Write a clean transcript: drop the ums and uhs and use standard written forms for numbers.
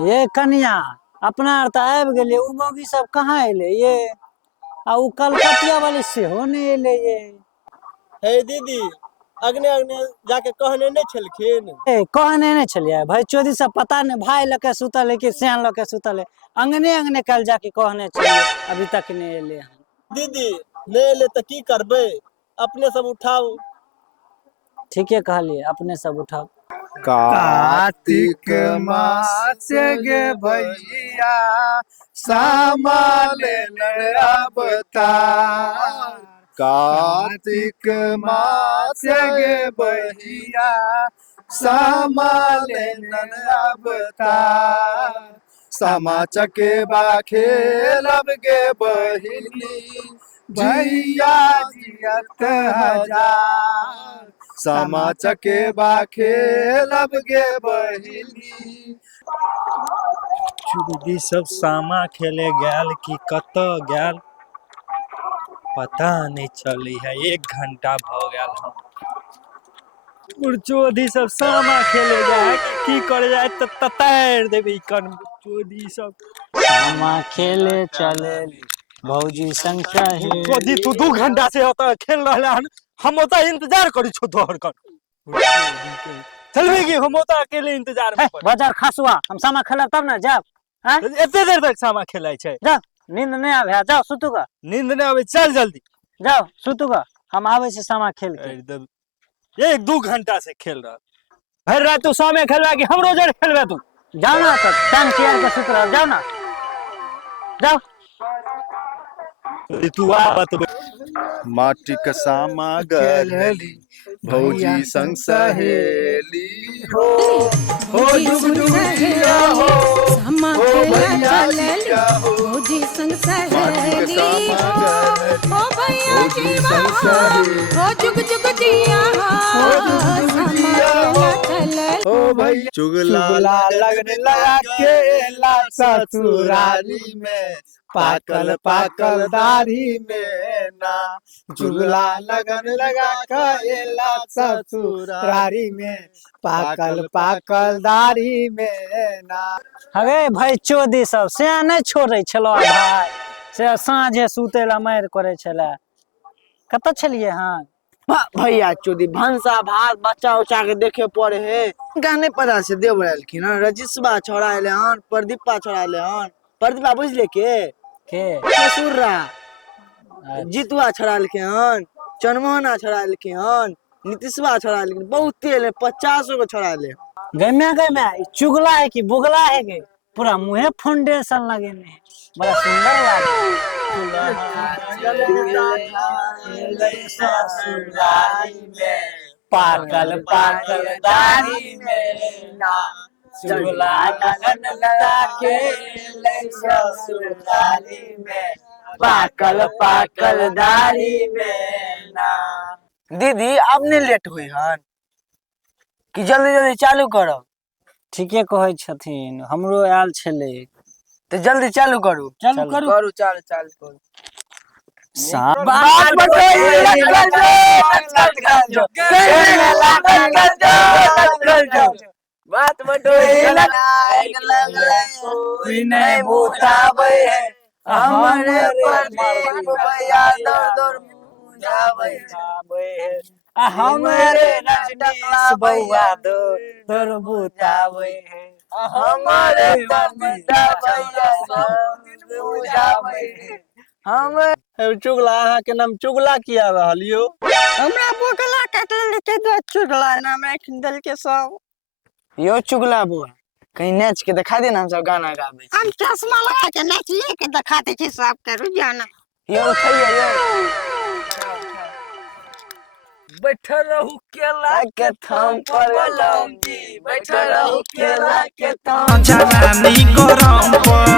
ये कन्या अपना आर तो आबि गेलियै, उ मौगी सब कहाँ एले ये? आ उ कलकतिया वाली सेहो नहीं एले ये। हे दीदी, अग्ने अग्ने जाके कहने नहीं छलखिन। ए कहने नहीं छलियै भाई, चोरी सब पता नहीं भाई लके सुतल है कि सियान लके सुतल है। अंगने अंगने कल जाके कहने छलियै, अभी तक नहीं एले हन। दीदी नहीं एले तो की करबे, अपने सब उठाओ। ठीके कहलिए, अपने सब उठाओ। कार्तिक मास गे भैया सामा लेलन अवतार। कार्तिक मास गे भैया सामा लेलन अवतार। सामा चकेबा खेलब गे बहिनी भैया जियत हजार। सामा चकेबा खेलब गे बहिनी। दीदी सब सामा खेले गैल कि कत गैल पता नहीं चली है। 1 घंटा भ गैल हम। चोदी सब सामा खेले जाए की करे जाए तो ततार देबे कन चोदी सब। सामा खेले चले भौजी संग चोदी तू 2 घंटा से होता खेल रहले हन, हम होता इंतजार करी छो तोहर कन। चलबे की हम होता अकेले इंतजार में बाजार खासुआ, हम सामा खेलब तब ना जाब। हां एते देर तक सामा खेलाय छै। जाओ, नींद नहीं आवे, जाओ सुतुगा। नींद नहीं आवे, चल जल्दी जाओ सुतुगा, हम आवे से सामा खेल के। एकदम 1-2 घंटा से खेल रहा। भर रात तू सामे खेलवा कि हम रोज खेलबे तू। जाओ ना तो टांग चेयर के सुत रह, जाओ ना जाओ। तू आ बतबे। माटी का सामा गढ़ली भौजी संग सहेली हो जुग जुग जिया हो। सामा खेला चलेली भौजी संग सहेली हो भैया जीवा हो जुग जुग जिया हो। सामा खेला चलेली ओ भैया चुगला लगने लगा के ला ससुरारी में पाकल पाकल दाढ़ी में ना। चुगला लगन लगा केला ससुरारी में पाकल पाकल दाढ़ी में ना। अरे भाई चोदी सब से नहीं छोड़े छलो भाई, से साँझे सुते ला मार करे छले। कत छलिए हां भैया चोदी भंसा भात बच्चा उच्चा के देखे पड़े है। गाने पता से देव रहलखिन हन, रजिस्बा छोड़ा एले हन, प्रदीपा छोड़ा एले हन। प्रदीपा बुझले के ससुरा जीतुआ छोड़ा एलखिन हन, चनमोहना छोड़ा एलखिन हन, नीतीशवा छोड़ा एलखिन। बहुते एले, 50 गो छोड़ा एले। गमे चुगला है कि बुगला है के पूरा मुंहे फाउंडेशन लगे ने, बड़ा सुंदर लागे। पाकल पाकल दाढ़ी में ना, चुगला लगन लगा के ले ससुरारी में पाकल पाकल दाढ़ी में ना। दीदी अब नहीं लेट हुई हन कि जल्दी जल्दी चालू करो। ठीके कहै छथिन, हमरो आयल छले तो जल्दी चालू करू। चालू करू करू चालू चालू करू। बात नहीं बुझावे है हमरे प्रदीप भैया दौड़ बुझावे है। हमरे रजनीश बउआ दौड़ बुझावे है। हमारे बंदा भैया बुझावे है। हम चुगला अहाँ के नाम चुगला किया रहलियो। हमरा बोकला काटले के दो चुगला नाम एक दल के सब। यो चुगला बुआ कहीं नाच के दिखा दे ना, हम सब गाना गावे। हम चश्मा लगा के नाचिए के दिखाते छी सब के रुझाना। यो उठाइए यो। बैठल रहू केला के थम पर लौंगी, बैठल रहू केला के थम। जवानी गरम पर